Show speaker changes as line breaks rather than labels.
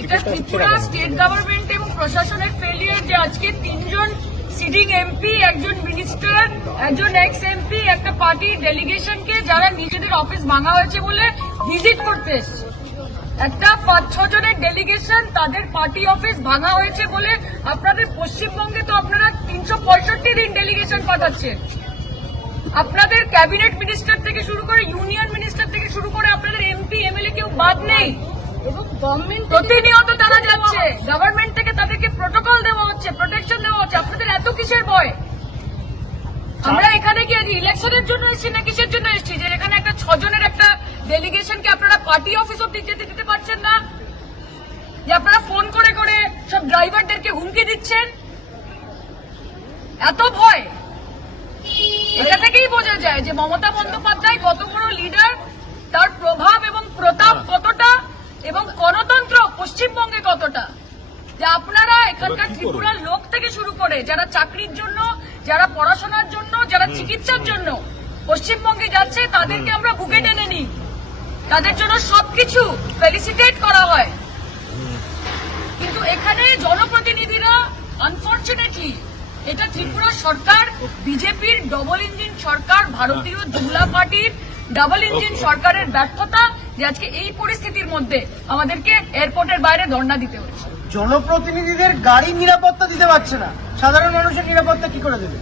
এটা Tripura state government এবং প্রশাসনের ফেলিয়ার যে আজকে তিনজন সিটিং এমপি একজন মিনিস্টার একজন এক্স এমপি একটা পার্টি ডেলিগেশনকে যারা নিজেদের অফিস ভাঙা হয়েছে বলে ভিজিট করতে এসছে। একটা পাঁচ ছ জনের ডেলিগেশন তাদের পার্টি অফিস ভাঙা হয়েছে বলে আপনাদের পশ্চিমবঙ্গে তো আপনারা তিনশো পঁয়ষট্টি দিন ডেলিগেশন পাঠাচ্ছেন। আপনাদের ক্যাবিনেট মিনিস্টার থেকে শুরু করে ইউনিয়ন মিনিস্টার থেকে শুরু করে আপনাদের এমপি এমএলএ কেউ বাদ নেই।
গভর্নমেন্ট
প্রতিনিয়ত তারা যাচ্ছে। গভর্নমেন্ট থেকে তাদেরকে প্রোটোকল দেওয়া হচ্ছে প্রোটেকশন দেওয়া হচ্ছে। আপনাদের এত কিসের ভয়? আমরা এখানে কি ইলেকশনের জন্য এসেছি না কিসের জন্য এসেছি? যে এখানে একটা ছজনের একটা ডেলিগেশনকে আপনারা পার্টি অফিস অব্দি যেতে দিতে পারছেন না? যে আপনারা ফোন করে করে সব ড্রাইভারদেরকে হুমকি দিচ্ছেন? এত ভয়? এটা থেকেই বোঝা যায় যে মমতা বন্দ্যোপাধ্যায় কত বড় লিডার তার প্রভাব এবং প্রতাপ কতটা এবং গণতন্ত্র পশ্চিমবঙ্গে কতটা যে আপনারা এখানকার ত্রিপুরার লোক থেকে শুরু করে যারা চাকরির জন্য যারা পড়াশোনার জন্য যারা চিকিৎসার জন্য পশ্চিমবঙ্গে যাচ্ছে তাদেরকে আমরা বুকে টেনে নিই। তাদের জন্য সবকিছু ফেলিসিটেট করা হয়। কিন্তু এখানে জনপ্রতিনিধিরা আনফর্চুনেটলি এটা ত্রিপুরা সরকার বিজেপির ডবল ইঞ্জিন সরকার ভারতীয় জুমলা পার্টির ডাবল ইঞ্জিন সরকারের ব্যর্থতা যে আজকে এই পরিস্থিতির মধ্যে আমাদেরকে এয়ারপোর্টের বাইরে ধর্ণা দিতে হচ্ছে।
জনপ্রতিনিধিদের গাড়ি নিরাপত্তা দিতে পারছে না। সাধারণ মানুষের নিরাপত্তা কি করে দেবে?